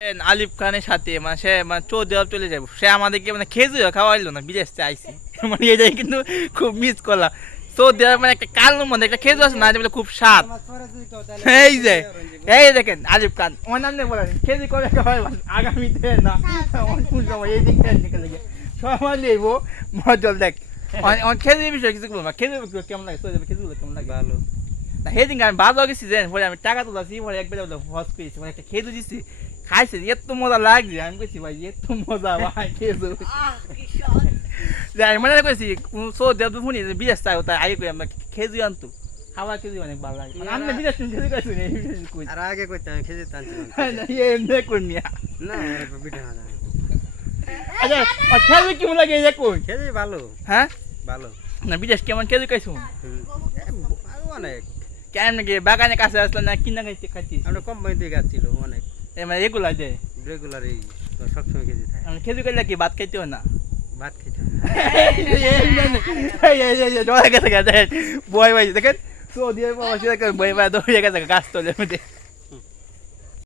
আলিফ খানের সাথে মানে সে মানে সৌদি আরব চলে যাবো, সে আমাদেরকে মানে খেজুর খাওয়াইলো না, বিদেশ থেকে আইসি মানে এটাই কিন্তু খুব মিস করলাম। সৌদি আরব মানে একটা কালোর মধ্যে একটা খেজুর আছে না, যেগুলো খুব স্বাদ। এই যে এই দেখেন আলিফ খান আমার নাম নিয়ে বলেন খেজুর করে খাওয়াই আগামীতে না কোন সময় এই দিকে নিকলে গিয়ে সময় নেবো মজল দেখ খেজুরের বিষয়ে কিছু বলবো না। খেজুর কেমন লাগে, খেজুর কেমন লাগে? ভালো। না সেদিন আমি বাজার গেছি যে পরে আমি টাকা তুলাছি, পরে একবার হজ পেয়েছি, মানে একটা খেজুর দিচ্ছি খাইছে, এত মজা লাগছে। আমি কইছি ভাই এত মজা ভাই খেজুর। আমি মনে করেছি সৌদি আরব শুনি বিদেশ চাই তাই আগে কই আমরা খেজুর আনতো, খাওয়া খেজুর অনেক ভালো লাগে। মানে আমি বিদেশ খেজুর খাইছি না, আর আগে কইতে আমি খেজুর টানছিলাম এমনি করিয়া না পিঠা না। আচ্ছা খেজুর কেমন লাগে এই কই? খেজুর ভালো। হ্যাঁ ভালো না বিদেশ কেমন খেজুর খাইছো? অনেক। কেমন নাকি বাগানের কাছে আসলে না কিনা খাইতে খাইছিস? আমরা কোম্পানিতে গাছ ছিল অনেক মানে এগুলা দে রেগুলার এই সবসময় খেজুর খাই। মানে খেজুর খাইলে কি ভাত খাইতে হয় না? ভাত খেতে বয় গেছে বয় ভাই দেখেন সৌদি আরব বয় ভাই দৌড়ে গেছে গাছ তোলে